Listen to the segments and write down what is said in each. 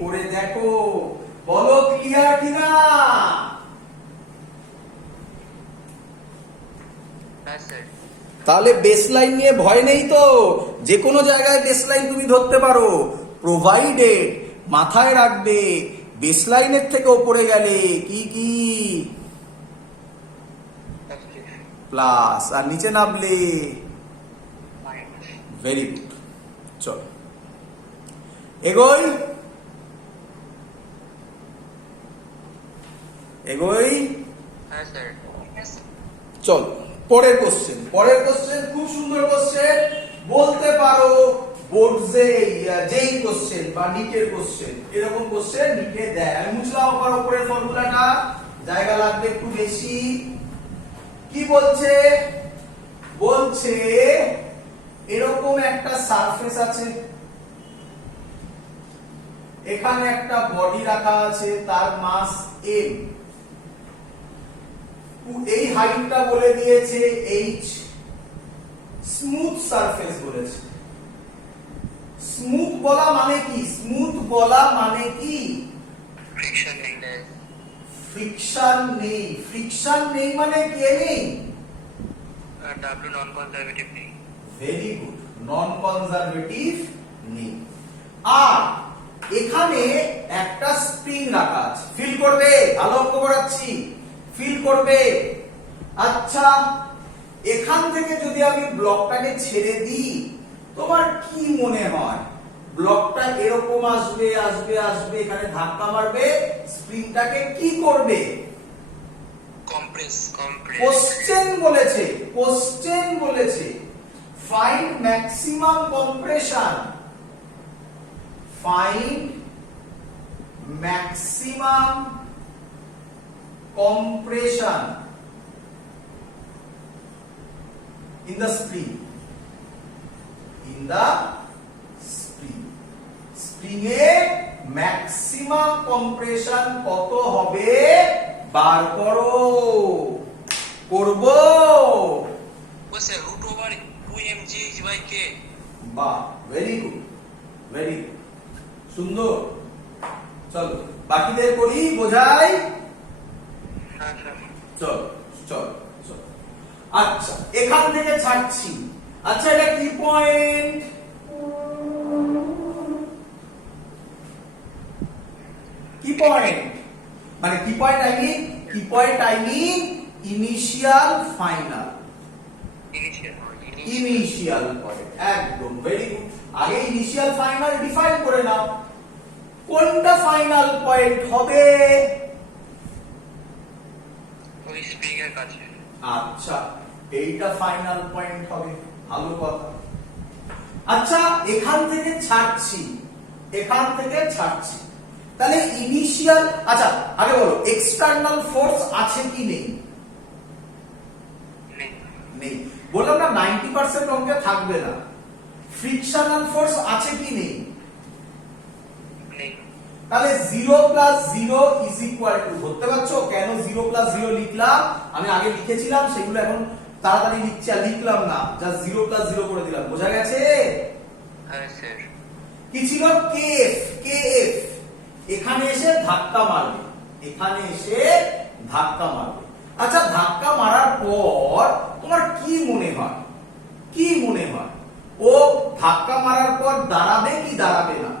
করে দেখো, বলো ক্লিয়ার কিনা। তাহলে বেসলাইন নিয়ে ভয় নেই তো, যে কোনো জায়গায় বেসলাইন তুমি ধরতে পারো, প্রোভাইডেড মাথায় রাখবে বেসলাইনের থেকে উপরে গেলে কি কি প্লাস, আর নিচে নামলে ভেরি গুড। চলো এগোই এগোই। চল পরের কোশ্চেন, খুব সুন্দর কোশ্চেন, বলতে পারো বোর্ডসে যেই কোশ্চেন বা নিটের কোশ্চেন, এরকম কোশ্চেন নিটে দেয়। আমি মুছলাম আবার উপরের ফর্মুলাটা, জায়গা লাগবে একটু বেশি। কি বলছে? বলছে এরকম একটা সারফেস আছে, এখানে একটা বডি রাখা আছে, তার মাস m, এই হাইটটা বলে দিয়েছে h, স্মুথ সারফেস বলেছে। স্মুথ বলা মানে কি? স্মুথ বলা মানে কি? ফ্রিকশন নেই। ফ্রিকশন নেই মানে কে নেই? W নন কনজারভেটিভ নেই। ভেরি গুড, নন কনজারভেটিভ নেই। আর এখানে একটা স্প্রিং রাখা আছে, ফিল করবে, ভালো অঙ্ক করাচ্ছি, ফিল করবে। আচ্ছা, এখান থেকে যদি আমি ব্লকটাকে ছেড়ে দিই, তোমার কি মনে হয়? ব্লকটা এরকম আসবে, এখানে ধাক্কা মারবে, স্প্রিংটাকে কি করবে? কম্প্রেস। কোশ্চেন বলেছে find maximum compression, find maximum compression in the spring, spring A maximum compression কত হবে বার করো। করব স্যার √2mgh/k। বাহ, ভেরি গুড, সুন্দর। চলো বাকিদের করি, বোঝাই। চল। আচ্ছা, এখান থেকে ছাড়ছি। আচ্ছা, এটা কি পয়েন্ট? মানে কি point I mean initial final. Initial point, একদম ভেরি গুড। আগে ইনিশিয়াল ফাইনাল ডিফাইন করে নাও, কোনটা ফাইনাল পয়েন্ট হবে? ওই স্প্রিং এর কাছে। আচ্ছা, এইটা ফাইনাল পয়েন্ট হবে, ভালো কথা। আচ্ছা, এখান থেকে ছাড়ছি, তাহলে ইনিশিয়াল, আচ্ছা আগে বলো এক্সটার্নাল ফোর্স আছে কি নেই? নেই। বললাম না 90% অঙ্কে থাকবে না। ফ্রিকশনাল ফোর্স আছে কি নেই? তাহলে 0 + 0 = ধরতে পারছো কেন 0 + 0 লিখলাম? আমি আগে লিখেছিলাম, সেগুলো এখন তাড়াতাড়ি লিখছি, আর লিখলাম না, জাস্ট 0 + 0 করে দিলাম। বোঝা গেছে? হ্যাঁ স্যার। কি ছিল? kf। এখানে এসে ধাক্কা মারবে, আচ্ছা, ধাক্কা মারার পর তোমার কি মনে হয়? ও ধাক্কা মারার পর দাঁড়াবে কি দাঁড়াবে না?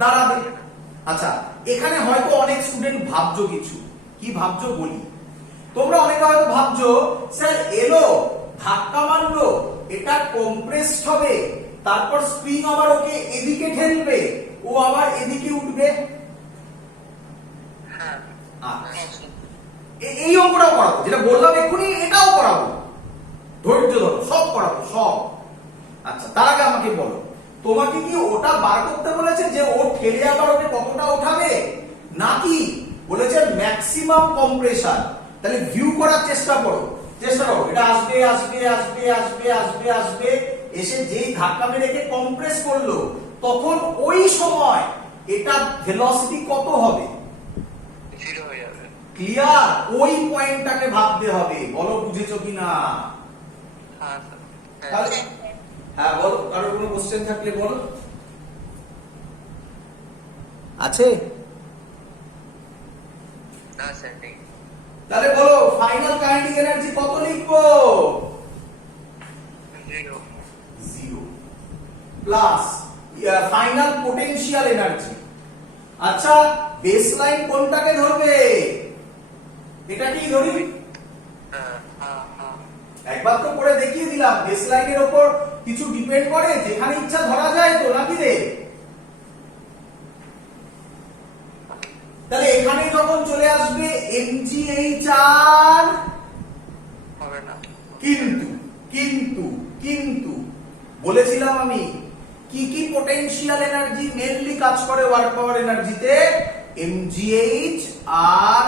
দাঁড়াবে। আচ্ছা, এখানে হয়তো অনেক স্টুডেন্ট ভাবছো কিছু, কি ভাবছো বলি। তোমরা অনেকে হয়তো ভাবছো স্যার এলো, ধাক্কা মারলো, এটা কম্প্রেসড হবে, তারপর স্প্রিং আবার ওকে এদিকে ঠেলবে, ও আবার এদিকে উঠবে। এই অঙ্কটাও করাবো, যেটা বললাম এক্ষুনি, এটাও করাবো, ধৈর্য ধরো, সব করাবো, সব। আচ্ছা, তার আগে আমাকে বলো, তোমাকে কি ওটা বার করতে বলেছে যে ও ঠেলে আবার ওকে কতটা উঠাবে, নাকি বলেছে ম্যাক্সিমাম কম্প্রেশন? তাহলে ভিউ করার চেষ্টা করো, এটা আসবে, এসে যেই ধাক্কা মেরে রেখে কম্প্রেস করলো, তখন ওই সময় এটা ভেলোসিটি কত হবে? 0 হয়ে যাবে। ক্লিয়ার? ওই পয়েন্টটাকে ভাবতে হবে। বলো বুঝেছো কিনা? হ্যাঁ হ্যাঁ বলো, কারোর কোনো কোশ্চেন থাকলে বলো। আছে? না স্যার নেই। তাহলে বলো ফাইনাল কাইনেটিক এনার্জি কত লিখবো? 0 0 প্লাস ফাইনাল পোটেনশিয়াল এনার্জি। আচ্ছা বেসলাইন কোনটাকে ধরবে? এটাকেই ধরি। হ্যাঁ হ্যাঁ হ্যাঁ একবার তো করে দেখিয়ে দিলাম বেসলাইনের উপর কিছু ডিপেন্ড করে, যেখানে ইচ্ছা ধরা যায় তো নাকি রে? তাহলে এখানে যখন চলে আসবে mghr, হবে না। কিন্তু কিন্তু কিন্তু বলেছিলাম আমি কি কি পোটেনশিয়াল এনার্জি মেইনলি কাজ করে ওয়ার্ক পাওয়ার এনার্জিতে? mgh আর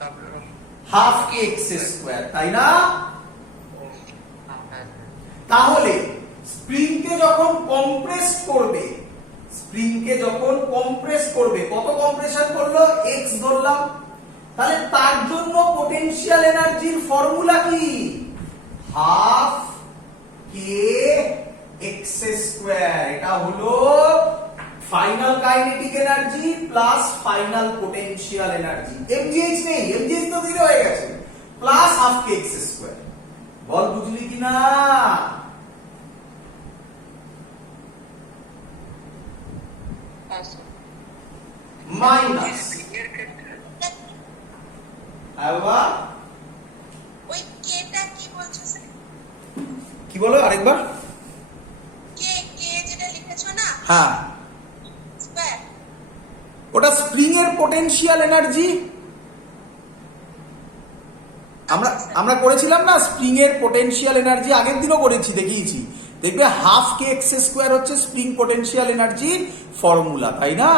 তারপরে হাফ kx স্কয়ার, তাই না? হ্যাঁ তাহলে স্প্রিংকে যখন কম্প্রেস করবে, স্প্রিংকে যখন কম্প্রেস করবে, কত কম্প্রেশন করলো? x ধরলাম। তাহলে তার জন্য পোটেনশিয়াল এনার্জির ফর্মুলা কি? হাফ কে এক্স স্কয়ার। এটা হলো final kinetic energy plus final potential energy. MGH নেই, এমজিএইচ তো 0 হয়ে গেছে, প্লাস হাফ কে এক্স স্কয়ার। বল বুঝলি কিনা? হ্যাঁ স্যার। মাইনাস স্প্রিংয়ের ক্ষেত্রে আবার ওই কেটা কি বলছো স্যার? কি বলো আরেকবার? কে কে যেটা লিখেছো না হ্যাঁ, স্কয়ার, ওটা স্প্রিং এর পোটেনশিয়াল এনার্জি। আমরা করেছিলাম না স্প্রিং এর পোটেনশিয়াল এনার্জি, আগের দিনও করেছি, দেখিয়েছি। দেখবে হাফ কে এক্স স্কয়ার হচ্ছে স্প্রিং পোটেনশিয়াল এনার্জির ফর্মুলা, তাই না?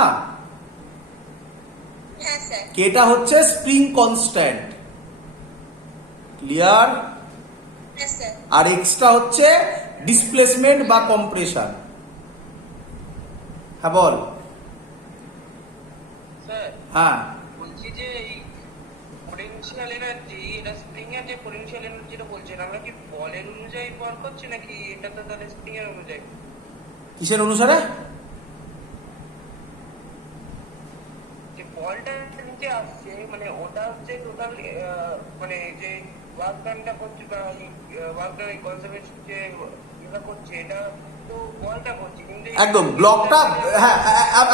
হ্যাঁ স্যার। কেটা হচ্ছে স্প্রিং কনস্ট্যান্ট, ক্লিয়ার? হ্যাঁ স্যার। আর এক্সটা হচ্ছে ডিসপ্লেসমেন্ট বা কম্প্রেশন। হ্যাঁ বল। স্যার হ্যাঁ বলছি যে এই পোটেনশিয়াল এনার্জি, এটা স্প্রিং এর যে পোটেনশিয়াল এনার্জিটা বলছেন, আমরা কি বলের অনুযায়ী ওয়ার্ক করছি নাকি এটা তো তাহলে স্প্রিং এর অনুযায়ী? কিসের অনুসারে? যে বলটা নিচে আসছে মানে ওটা হচ্ছে টোটাল মানে যে ওয়ার্ক ডানটা করছে বা ওয়ার্ক ডান কনজারভেশন যে এটা করছে, এটা তো বলটা করছে কিন্তু একদম ব্লকটা, হ্যাঁ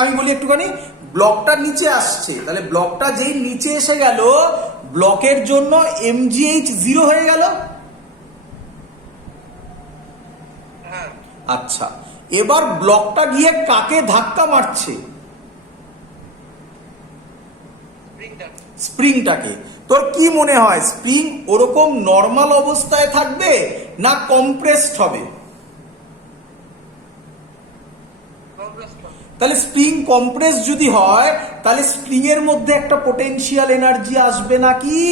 আমি বলি একটুখানি, ব্লকটা নিচে আসছে, তাহলে ব্লকটা যেই নিচে এসে গেল ব্লকের জন্য mgh 0 হয়ে গেল। হ্যাঁ আচ্ছা এবার ব্লকটা গিয়ে কাকে ধাক্কা মারছে? স্প্রিংটা। স্প্রিংটাকে। তোর কি মনে হয় স্প্রিং ওরকম নর্মাল অবস্থায় থাকবে না কম্প্রেসড হবে? তাহলে স্প্রিং কম্প্রেস যদি হয় তাহলে স্প্রিং এর মধ্যে একটা পোটেনশিয়াল এনার্জি আসবে নাকি?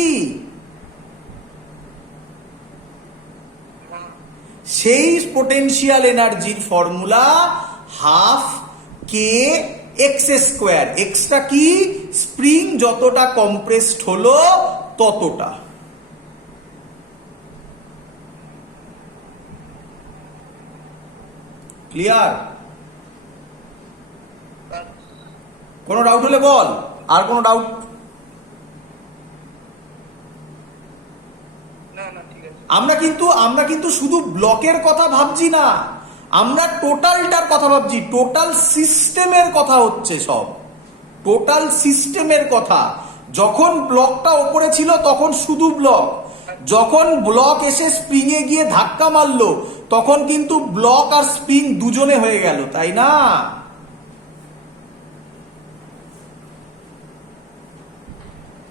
সেই পোটেনশিয়াল এনার্জির ফর্মুলা হাফ কে এক্স স্কোয়ার। এক্সটা কি? স্প্রিং যতটা কম্প্রেসড হলো ততটা। ক্লিয়ার? কোনো ডাউট হলে বল। আর কোনো ডাউট? না না ঠিক আছে। আমরা কিন্তু শুধু ব্লকের কথা ভাবছি না, আমরা টোটালটার কথা ভাবছি। টোটাল সিস্টেমের কথা হচ্ছে সব, টোটাল সিস্টেমের কথা। যখন ব্লকটা ওপরে ছিল তখন শুধু ব্লক, যখন ব্লক এসে স্প্রিং এ গিয়ে ধাক্কা মারলো তখন কিন্তু ব্লক আর স্প্রিং দুজনে হয়ে গেল, তাই না?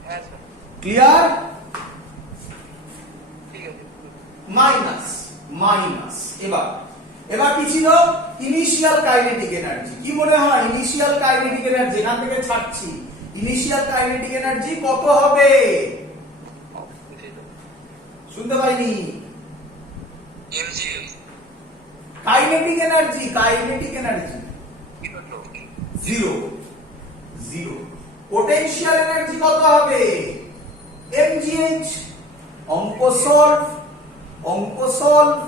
হ্যাঁ স্যার ক্লিয়ার? ঠিক আছে। Minus minus. এবার কি ছিল? Initial kinetic energy. কি মনে হয় ইনিশিয়াল কাইনেটিক এনার্জি? এখান থেকে ছাড়ছি। ইনিশিয়াল কাইনেটিক এনার্জি কত হবে? শুনতে পাইনি। MG kinetic energy, kinetic energy 0 0। Potential energy কত হবে? mgh। অঙ্ক সলভ।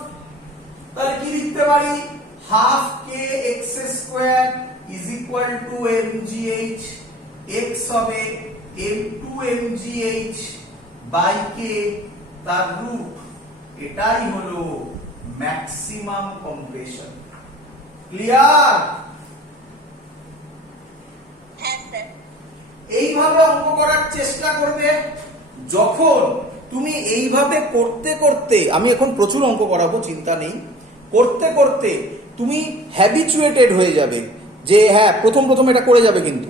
তাহলে কি লিখতে পারি? Half K x square is equal to mgh, x হবে m2 mgh বাই কে তার রুট। এটাই হলো ম্যাক্সিমাম কম্প্রেশন। ক্লিয়ার? হ্যাঁ স্যার। এইভাবে অঙ্ক করার চেষ্টা করবে। যখন তুমি এইভাবে করতে করতে, আমি এখন প্রচুর অঙ্ক করাবো, চিন্তা নেই, করতে করতে তুমি হ্যাবিচুয়েটেড হয়ে যাবে যে হ্যাঁ প্রথম প্রথম এটা করে যাবে, কিন্তু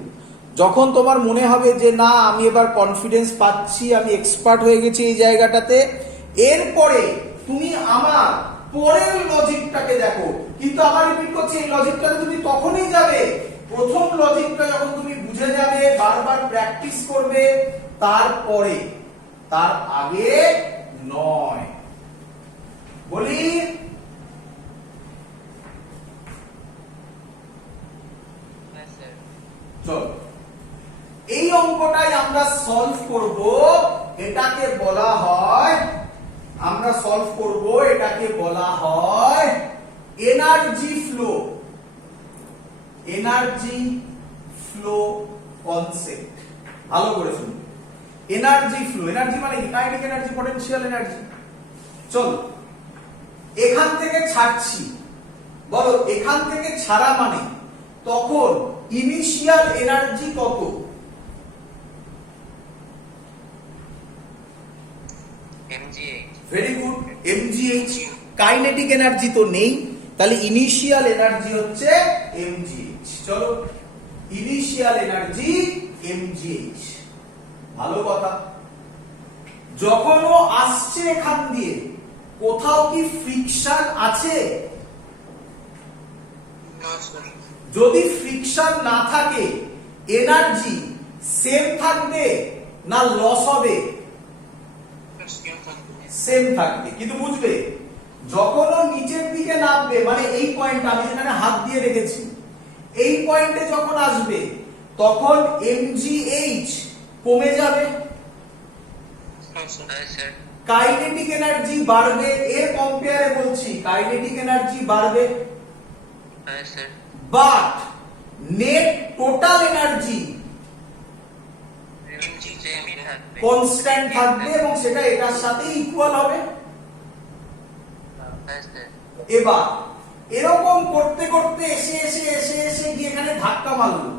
যখন তোমার মনে হবে যে না আমি এবার কনফিডেন্স পাচ্ছি, আমি এক্সপার্ট হয়ে গেছি এই জায়গাটাতে, এরপরে তুমি আমার পরের লজিকটাকে দেখো। কিন্তু আমার রিপিট করছি, এই লজিকটাতে তুমি তখনই যাবে প্রথম লজিকটা যখন তুমি বুঝে যাবে, বারবার প্র্যাকটিস করবে, তারপরে, তার আগে নয়। বলি চল এই অঙ্কটাই আমরা সলভ করব। এটাকে বলা হয়, আমরা সলভ করব, এটাকে বলা হয় energy flow. Energy flow concept. ভালো করে শুনুন, এনার্জি ফ্লো। এনার্জি মানে কি? Kinetic energy, potential energy. চল এখান থেকে ছাড়ছি, বলো এখান থেকে ছাড়া মানে তখন ইনিশিয়াল এনার্জি কত? Very good, mgh। Kinetic energy তো নেই, তাহলে ইনিশিয়াল এনার্জি হচ্ছে mgh। চলো ইনিশিয়াল এনার্জি mgh। ভালো কথা। যখন ও আসছে এখান দিয়ে, কোথাও কি ফ্রিকশন আছে? যদি ফ্রিকশন না থাকে, এনার্জি সেম থাকবে না লস হবে? সেম থাকবে। কিন্তু বুঝবে যখন ও নিচের দিকে নামবে, মানে এই পয়েন্ট আমি যেখানে হাত দিয়ে রেখেছি, এই পয়েন্টে যখন আসবে তখন mgh কমে যাবে, কাইনেটিক এনার্জি বাড়বে। এর কম্পেয়ারে বলছি কাইনেটিক এনার্জি বাড়বে, but net total energy constant থাকবে এবং সেটা এটার সাথে ইকুয়াল হবে। এবার এরকম করতে করতে এসে এসে এসে এসে গিয়ে এখানে ধাক্কা মারলো।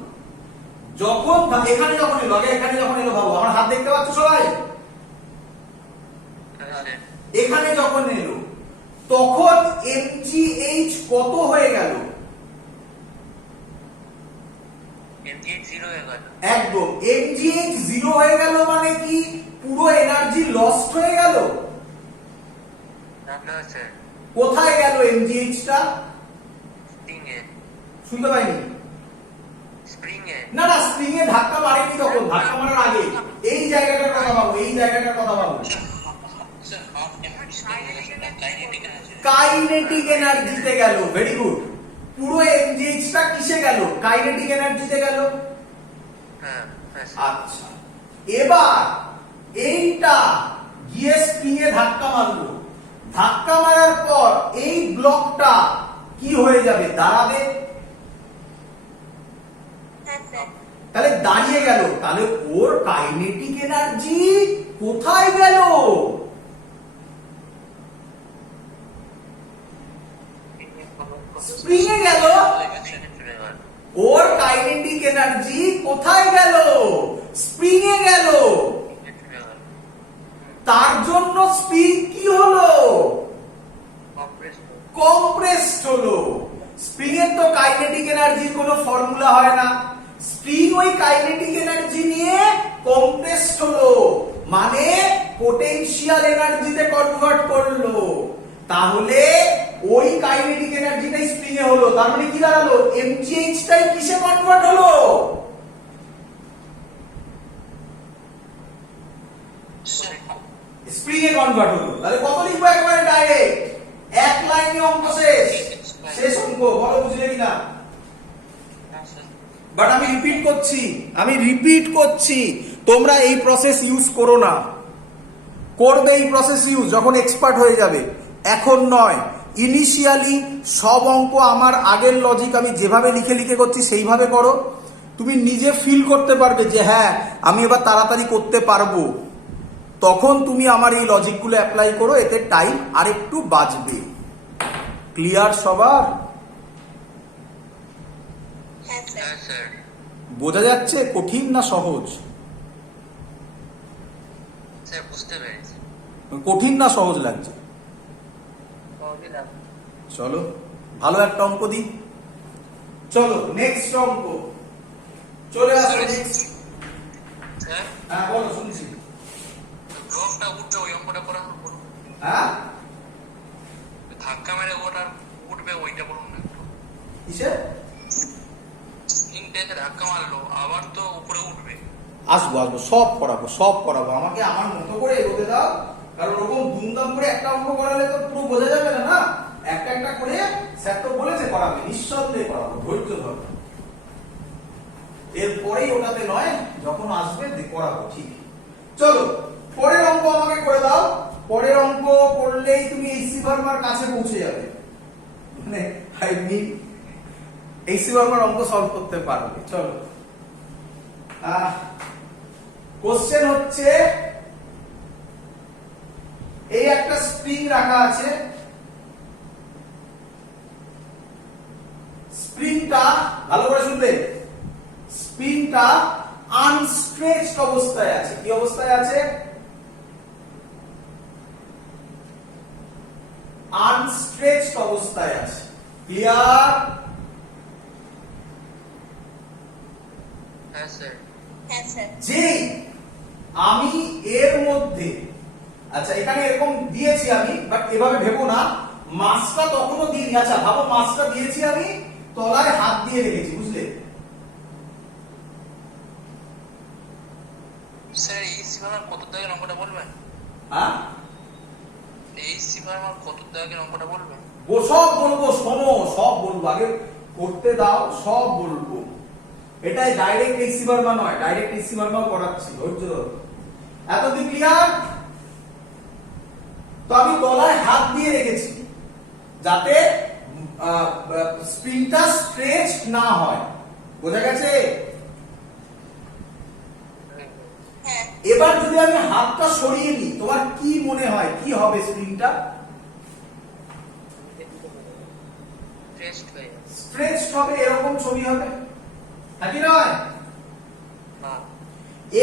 যখন এখানে যখন এলো, আগে এখানে যখন এলো, ভাবো আমার হাত দেখতে পাচ্ছ সবাই? এখানে যখন এলো তখন mgh কত হয়ে গেল? একদম, mgh 0 হয়ে গেল মানে কি পুরো এনার্জি লস্ট হয়ে গেল? কোথায় গেল mgh টা? শুনতে পাইনি? না না, স্প্রিং এ ধাক্কা মারেনি তখন, ধাক্কা মারার আগে। এই জায়গাটার কথা ভাবো, এই জায়গাটার কথা ভাবো। কাইনেটিক এনার্জিতে গেল। Very good. পুরো mgh টা কিসে গেল? কাইনেটিক এনার্জিতে গেল। আচ্ছা, এবার এইটা গিয়ে স্প্রিং এ ধাক্কা মারলো। ধাক্কা মারার পর এই ব্লকটা কি হয়ে যাবে? দাঁড়াবে। তাহলে দাঁড়িয়ে গেল, তাহলে ওর কাইনেটিক এনার্জি কোথায় গেল? স্প্রিং এ গেল। ওর কাইনেটিক এনার্জি কোথায় গেল? স্প্রিং এ গেল। তার জন্য স্প্রিং কি হলো? কম্প্রেসড হলো। স্প্রিং এর তো কাইনেটিক এনার্জির কোনো ফর্মুলা হয় না। স্প্রিং ওই কাইনেটিক এনার্জি নিয়ে কম্প্রেসড হলো, মানে পোটেনশিয়াল এনার্জিতে কনভার্ট করলো। তাহলে ওই কাইনেটিক এনার্জিটাই স্প্রিং এ হলো। তার মানে কি দাঁড়ালো? mgh টাই কিসে কনভার্ট হলো? স্প্রিং এ কনভার্ট হলো। তাহলে কত লিখবো? একেবারে ডাইরেক্ট এক লাইনে অঙ্ক শেষ। শেষ অঙ্ক। বলো বুঝলে কিনা? বাট আমি রিপিট করছি, তোমরা এই প্রসেস ইউজ করো না। করবে এই প্রসেস ইউজ যখন এক্সপার্ট হয়ে যাবে, এখন নয়। ইনিশিয়ালি সব অঙ্ক আমার আগের লজিক আমি যেভাবে লিখে লিখে করছি সেইভাবে করো। তুমি নিজে ফিল করতে পারবে যে হ্যাঁ আমি এবার তাড়াতাড়ি করতে পারবো, তখন তুমি আমার এই লজিকগুলো অ্যাপ্লাই করো, এতে টাইম আরেকটু বাঁচবে। ক্লিয়ার সবার? হ্যাঁ স্যার। হ্যাঁ স্যার। বোঝা যাচ্ছে কঠিন না সহজ? স্যার বুঝতে পেরেছি। কঠিন না সহজ লাগছে? সহজই লাগবে। চলো ভালো একটা অঙ্ক দিই। চলো নেক্সট অঙ্ক চলে আসো। নেক্সট স্যার হ্যাঁ বলো, শুনছি। ব্লকটা উঠবে ওই অঙ্কটা করা বলুন। হ্যাঁ ধাক্কা মেরে ওটা উঠবে ওইটা বলুন না একটু। কিসে? তিনটে ধাক্কা মারলো আবার তো উপরে উঠবে। আসবো আসবো, সব করাবো সব করাবো, আমাকে আমার মতো করে এগোতে দাও। কারণ ওরকম দুমদাম করে একটা অঙ্ক করালে তো পুরো বোঝা যাবে না, না একটা একটা করে স্যার তো বলেছে করাবে, নিঃসন্দেহে করাবো, ধৈর্য ধরো। এরপরেই ওটাতে নয়, যখন আসবে করাবো ঠিক। চলো পরের অঙ্ক আমাকে করে দাও। পরের অঙ্ক করলেই তুমি এইচসি ভার্মার কাছে পৌঁছে যাবে, মানে আই মিন এইচসি ভার্মার অঙ্ক সলভ করতে পারবে। চলো কোশ্চেন হচ্ছে, এই একটা স্প্রিং রাখা আছে, স্প্রিংটা ভালো করে শুনবে, স্প্রিংটা আনস্ট্রেচড অবস্থায় আছে। কি অবস্থায় আছে? আনস্ট্রেচড অবস্থায় আছে। ক্লিয়ার? হ্যাঁ স্যার। হ্যাঁ স্যার। যে আমি এর মধ্যে, আচ্ছা এখানে এরকম দিয়েছি আমি, বাট এভাবে ভেবো না, মাছটা তখনও দিইনি। আচ্ছা ভাবো মাছটা দিয়েছি আমি, তলায় হাত দিয়ে রেখেছি, বুঝলে? স্যার এই সিভার কত দাগের অঙ্কটা বলবেন? হ্যাঁ এই সিভার কত দাগের অঙ্কটা বলবেন? সব বলবো, শোনো সব বলবো, আগে করতে দাও, সব বলবো। এটাই ডাইরেক্ট এইচসি ভার্মা নয়, ডাইরেক্ট এইচসি ভার্মাও করাচ্ছি, ধৈর্য ধরো। এতদিন ক্লিয়ার? তো আমি তলায় হাত দিয়ে রেখেছি যাতে স্প্রিংটা স্ট্রেচ না হয়, বোঝা গেছে? হ্যাঁ। এবার যদি আমি হাতটা সরিয়ে নিই, তোমার কি মনে হয় কি হবে? স্প্রিংটা স্ট্রেচ হবে, এরকম ছবি হবে, নাকি নয়?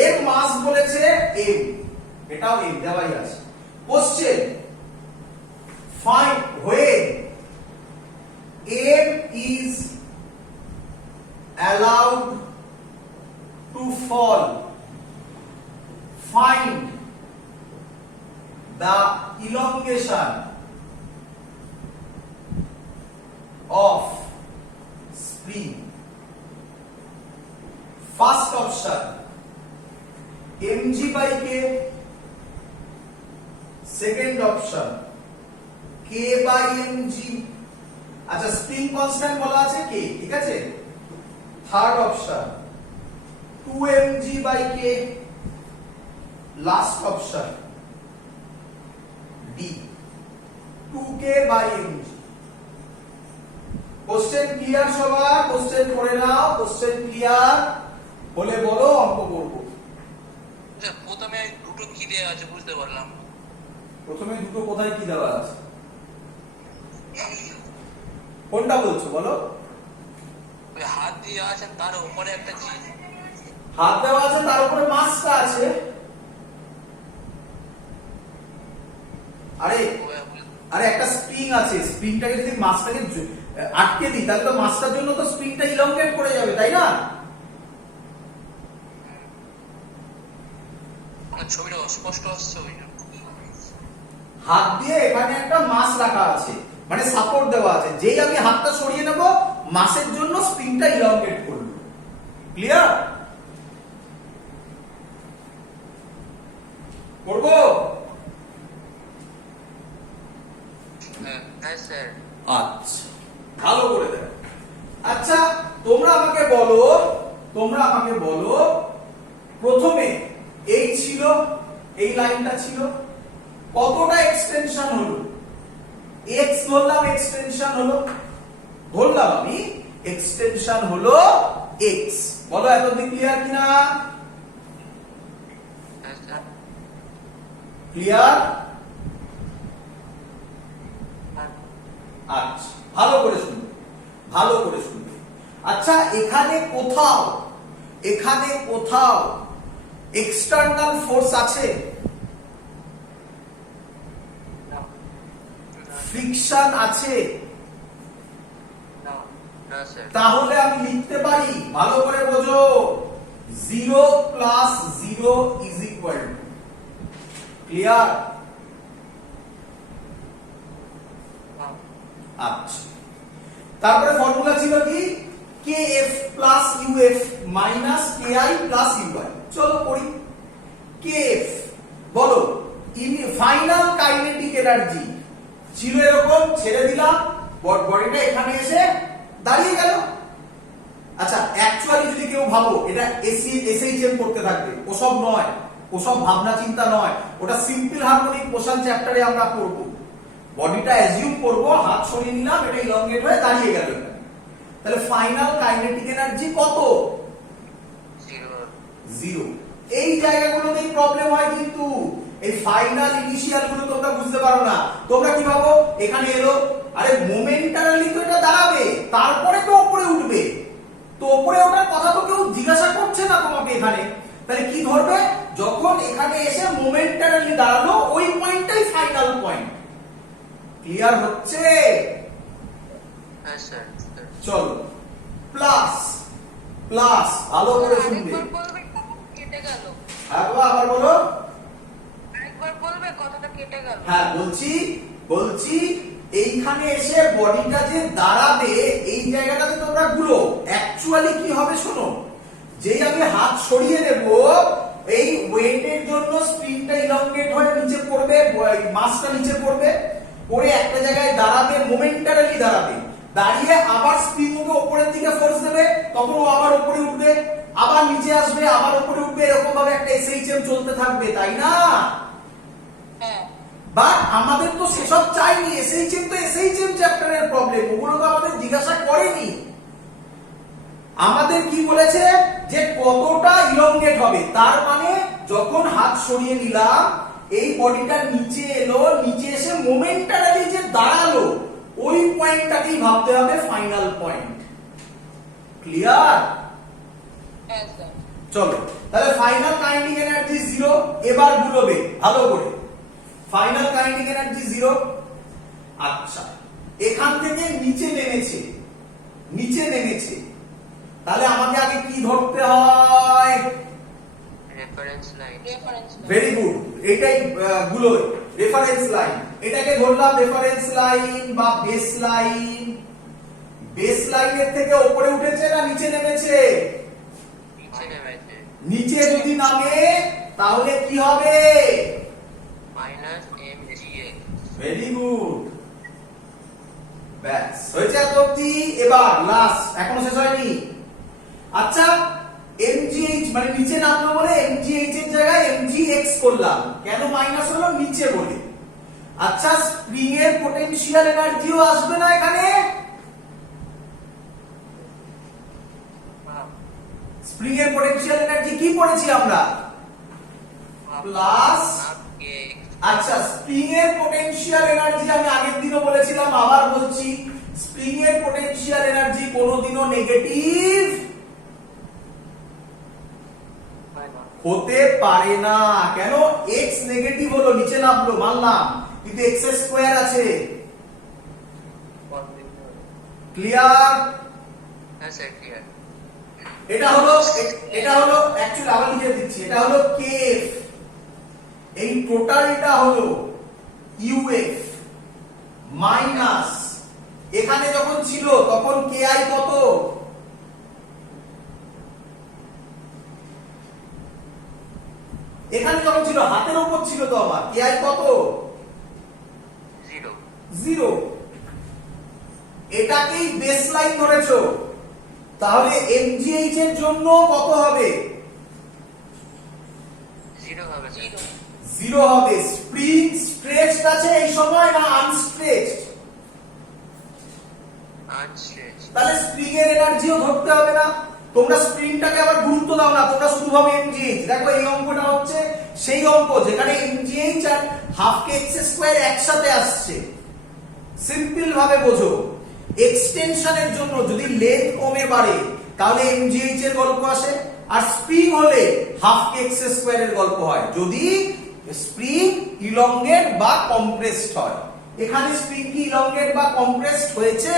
এর মাস বলেছে এম, এটাও এম দেওয়াই আছে। Question, find when m is allowed to fall, find the elongation of spring. First option mg by k, second option k by mg, আচ্ছা স্প্রিং কনস্ট্যান্ট বলা আছে k, ঠিক আছে? Third option 2mg by k, last option d 2k by mg। Question clear সবার? Question পড়ে নাও, question clear হলে বলো, অঙ্ক করবো। প্রথমে দুটো কি দেওয়া আছে বুঝতে পারলাম। প্রথমে দুটো কোথায় কি দেওয়া আছে? কোনটা বলছো বলো? ওই হাত দিয়ে আছে তার উপরে একটা জিনিস, হাত দেওয়া আছে তার উপরে মাছটা আছে। আরে আরে একটা স্প্রিং আছে, স্প্রিংটাকে যদি মাছটাকে আটকে দিই তাহলে তো মাছটার জন্য তো স্প্রিংটা ইলংগেট করে যাবে, তাই না? ছবিটা অস্পষ্ট আসছে ওই জন্য। হাত দিয়ে এখানে একটা মাছ রাখা আছে, মানে সাপোর্ট দেওয়া আছে, যেই আমি হাতটা সরিয়ে নেব মাছের জন্য স্প্রিংটা ইলংগেট করবে। ক্লিয়ার? করব? হ্যাঁ স্যার। আচ্ছা ভালো করে দেখ। আচ্ছা তোমরা আমাকে বলো, তোমরা আমাকে বলো, প্রথমে এই ছিল, এই লাইনটা ছিল, কতটা এক্সটেনশন হলো? এক্স ধরলাম, এক্সটেনশন হলো, ধরলাম আমি এক্সটেনশন হলো এক্স। বলো এতদিন ক্লিয়ার কিনা? হ্যাঁ স্যার। ক্লিয়ার? হ্যাঁ। আচ্ছা, ভালো করে শুনবে, ভালো করে শুনবে। আচ্ছা, এখানে কোথাও এক্সটার্নাল ফোর্স আছে? না। ফ্রিকশন আছে? না। না স্যার। তাহলে আমি লিখতে পারি, ভালো করে বোঝো, 0 plus 0 is equal to, clear? হ্যাঁ। আচ্ছা, তারপরে ফর্মুলা ছিল কি, kf plus uf minus ki plus uy। চলো করি। kf বলো, ফাইনাল কাইনেটিক এনার্জি ছিল এরকম, ছেড়ে দিলাম, বডিটা এখানে এসে দাঁড়িয়ে গেল। আচ্ছা, অ্যাকচুয়ালি যদি কেউ ভাবো এটা এসএইচএম করতে থাকবে, ওসব নয়, ওসব ভাবনা চিন্তা নয়, ওটা সিম্পল হারমোনিক মোশন চ্যাপ্টারে আমরা করব। বডিটা অ্যাজিউম করব, হাত সরিয়ে নিলাম, এটা ইলংগেট হয়ে দাঁড়িয়ে গেল এখানে। তাহলে ফাইনাল কাইনেটিক এনার্জি কত? 0। এই জায়গাগুলোতেই প্রবলেম হয়, কিন্তু এই ফাইনাল ইনিশিয়াল গুলো তোমরা বুঝতে পারো না। তোমরা কি ভাবো, এখানে এলো, আরে মোমেন্টারিলি তো এটা দাঁড়াবে, তারপরে তো উপরে উঠবে, তো উপরে ওঠার কথা তো কেউ জিজ্ঞাসা করছে না তোমাকে এখানে। তাহলে কি ধরবে, যখন এখানে এসে মোমেন্টারিলি দাঁড়ালো, ওই পয়েন্টটাই ফাইনাল পয়েন্ট। ক্লিয়ার হচ্ছে? হ্যাঁ স্যার। চলো, প্লাস প্লাস, ভালো করে শুনবে। আরেকবার বলবে, কেটে গেল। হ্যাঁ বাবা, আবার বলো। আরেকবার বলবে, কথাটা কেটে গেল। হ্যাঁ বলছি এইখানে এসে বডিটা যে দাঁড়াবে, এই জায়গাটাতে তোমরা গুলো অ্যাকচুয়ালি কি হবে শোনো, যেই আমি হাত সরিয়ে দেব, এই ওয়েটের জন্য স্প্রিংটা ইলংগেট হয়ে নিচে পড়বে, মাসটা নিচে পড়বে, পড়ে একটা জায়গায় দাঁড়াবে, মোমেন্টারিলি দাঁড়াবে, দাঁড়িয়ে আবার স্প্রিং ওকে উপরের দিকে ফোর্স দেবে, তখন ও আবার উপরে উঠবে, আবার নিচে আসবে, আবার উপরে উঠবে, এরকম ভাবে একটা এসএইচএম চলতে থাকবে, তাই না? হ্যাঁ। বাট আমাদের তো সেসব চাইনি, এসএইচএম তো এসএইচএম চ্যাপ্টারের প্রবলেম, ওগুলো তো আমাদের জিজ্ঞাসা করেনি। আমাদের কি বলেছে, যে কতটা ইলংগেট হবে, তার মানে যখন হাত সরিয়ে নিলাম, এই বডিটা নিচে এলো, নিচে এসে মোমেন্টারিলি যে দাঁড়ালো, ওই পয়েন্টটাকেই ভাবতে হবে ফাইনাল পয়েন্ট। ক্লিয়ার? হ্যাঁ স্যার। চলো, তাহলে ফাইনাল কাইনেটিক এনার্জি 0। এবার গুলোবে ভালো করে, ফাইনাল কাইনেটিক এনার্জি 0। আচ্ছা, এখান থেকে নিচে নেমেছে, তাহলে আমাকে আগে কি ধরতে হয়? Reference line. ভেরি গুড, এটাই গুলো রেফারেন্স লাইন। এটাকে ধরলাম রেফারেন্স লাইন বা বেস লাইন। বেস লাইনের থেকে উপরে উঠেছে না নিচে নেমেছে? নিচে নেমেছে। নিচে যদি নামে তাহলে কি হবে? -mgx। ভেরি গুড, ব্যাস হয়েছে এত অবধি। এবার লাস্ট, এখনো শেষ হয়নি। আচ্ছা, mgh মানে নিচে নামলো বলে mgh এর জায়গায় mgx করলাম, কেন মাইনাস হলো? নিচে বলে। আচ্ছা, স্প্রিং এর পোটেনশিয়াল এনার্জিও আসবে না এখানে? স্প্রিং এর পোটেনশিয়াল এনার্জি কি পড়েছি আমরা? প্লাস। আচ্ছা, স্প্রিং এর পোটেনশিয়াল এনার্জি আমি আগের দিনও বলেছিলাম, আবার বলছি, স্প্রিং এর পোটেনশিয়াল এনার্জি কোনোদিনও নেগেটিভ হতে পারে না। কেন? x নেগেটিভ হলো, নিচে নামলো মানলাম, কিন্তু x এর স্কয়ার আছে। ক্লিয়ার? হ্যাঁ স্যার, ক্লিয়ার। এটা হলো অ্যাকচুয়ালি আবার লিখে দিচ্ছি, এটা হলো kf, এই টোটালটা হলো uf মাইনাস, এখানে যখন ছিল তখন ki কত? এখানে যখন ছিল হাতের উপর ছিল তো আবার ki কত? 0। এটাকেই বেস লাইন ধরেছো, তাহলে mgh এর জন্য কত হবে? 0 হবে। 0 হবে। স্প্রিং স্ট্রেচড আছে এই সময় না আনস্ট্রেচড? আচ্ছা আচ্ছা। তাহলে স্প্রিং এর এনার্জিও ধরতে হবে না। তোমরা স্প্রিংটাকে আবার গুরুত্ব দাও না, তোমরা শুধু ভাবে এমজিএইচ। দেখো এই অঙ্কটা হচ্ছে সেই অঙ্ক যেখানে এমজিএইচ আর হাফ কে এক্স স্কয়ার একসাথে আসছে। সিম্পল ভাবে বোঝো, এক্সটেনশনের জন্য যদি লেন্থ কমে বাড়ে তাহলে এমজিএইচ এর গল্প আসে, আর স্প্রিং হলে হাফ কে এক্স স্কয়ার এর গল্প হয় যদি স্প্রিং ইলংগেট বা কম্প্রেসড হয়। এখানে স্প্রিং কি ইলংগেট বা কম্প্রেসড হয়েছে?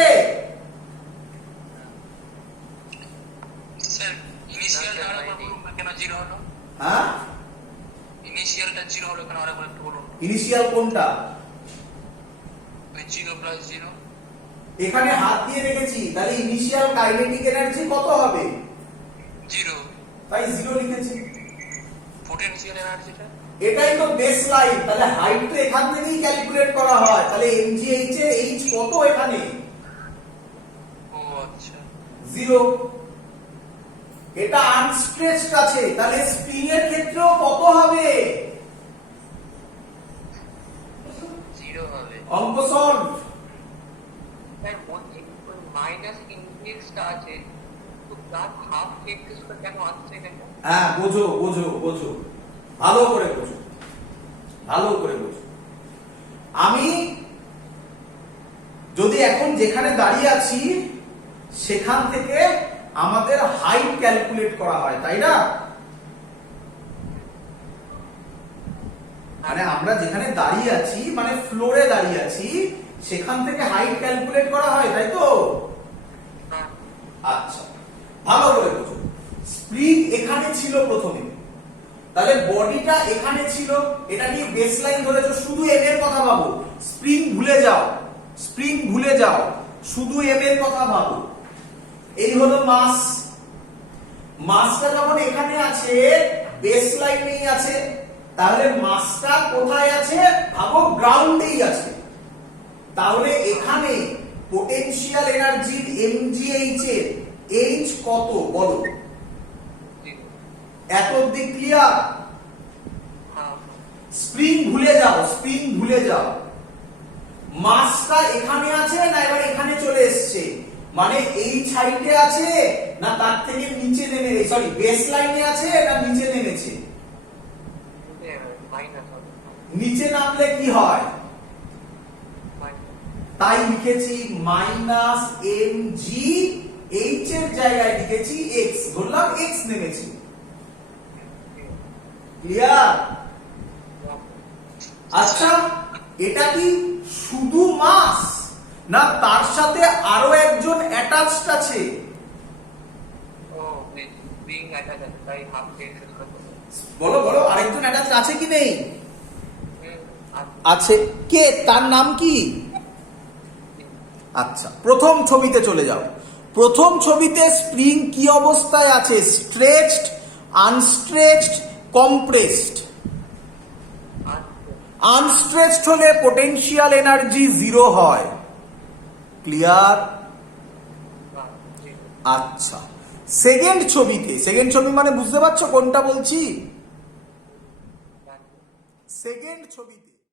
স্যার ইনিশিয়ালটা আরেকবার বলুন না, কেন জিরো হলো? হ্যাঁ, ইনিশিয়ালটা জিরো হলো কেন আরেকবার একটু বলুন। ইনিশিয়াল কোনটা? ওই জিরো প্লাস জিরো। এখানে হাত দিয়ে রেখেছি, তাহলে ইনিশিয়াল কাইনেটিক এনার্জি কত হবে? জিরো। তাই জিরো লিখেছি। পোটেনশিয়াল এনার্জিটা? এটাই তো বেস লাইন, তাহলে হাইট তো এখান থেকেই ক্যালকুলেট করা হয়। তাহলে এমজিএইচ এর এইচ কত এখানে? ও আচ্ছা। জিরো। এটা আনস্ট্রেচড আছে, তাহলে স্প্রিং এর ক্ষেত্রেও কত হবে? জিরো হবে। অঙ্ক সলভ। স্যার বলছি ওই মাইনাস ইনফিনিক্সটা আছে, তো তার হাফ এক্স কেন আসছে এখানে? হ্যাঁ, বোঝো বোঝো বোঝো, ভালো করে বোঝো, ভালো করে বোঝো। আমি যদি এখন যেখানে দাঁড়িয়ে আছি সেখান থেকে আমাদের হাইট ক্যালকুলেট করা হয়, তাই না? মানে আমরা যেখানে দাঁড়িয়ে আছি, মানে ফ্লোরে দাঁড়িয়ে আছি, সেখান থেকে হাইট ক্যালকুলেট করা হয়, তাই তো? হ্যাঁ। আচ্ছা, ভালো করে বোঝো। স্প্রিং এখানে ছিল প্রথমে, তাহলে বডিটা এখানে ছিল, এটা নিয়ে বেসলাইন ধরেছো, শুধু এম এর কথা ভাবো, স্প্রিং ভুলে যাও, স্প্রিং ভুলে যাও, শুধু এম এর কথা ভাবো। এই হলো মাস, মাসটা যখন এখানে আছে বেসলাইনেই আছে, তাহলে মাসটা কোথায় আছে? ভাবো গ্রাউন্ডেই আছে। তাহলে এখানে পোটেনশিয়াল এনার্জি এমজিএইচ এর এইচ কত বলো? জিরো। এত দিক ক্লিয়ার? হ্যাঁ। স্প্রিং ভুলে যাও, স্প্রিং ভুলে যাও। মাসটা এখানে আছে না এবার এখানে চলে এসেছে, মানে এই সাইডে আছে না তার থেকে নিচে নেমে, সরি বেস লাইনে আছে না নিচে নেমেছে? মাইনাস হবে। নিচে নামলে কি হয়? মাইনাস। তাই লিখেছি মাইনাস এম জি, এইচ এর জায়গায় লিখেছি এক্স, ধরলাম এক্স নেমেছে। ক্লিয়ার? আচ্ছা, এটা কি শুধু মাস না তার সাথে আরো একজন অ্যাটাচড আছে? ও বিং অ্যাটাচ আছে, তাই হাফ এক্স স্কয়ার। বলো বলো, আরেকজন অ্যাটাচড আছে কি নেই? আর আছে। কে? তার নাম কি? আচ্ছা, প্রথম ছবিতে চলে যাও। প্রথম ছবিতে স্প্রিং কি অবস্থায় আছে? Stretched, আনস্ট্রেচড, compressed? আনস্ট্রেচড হলে পোটেনশিয়াল এনার্জি জিরো হয়। ক্লিয়ার? আচ্ছা, সেকেন্ড ছবিতে, সেকেন্ড ছবি মানে বুঝতে পারছো কোনটা বলছি? সেকেন্ড ছবিতে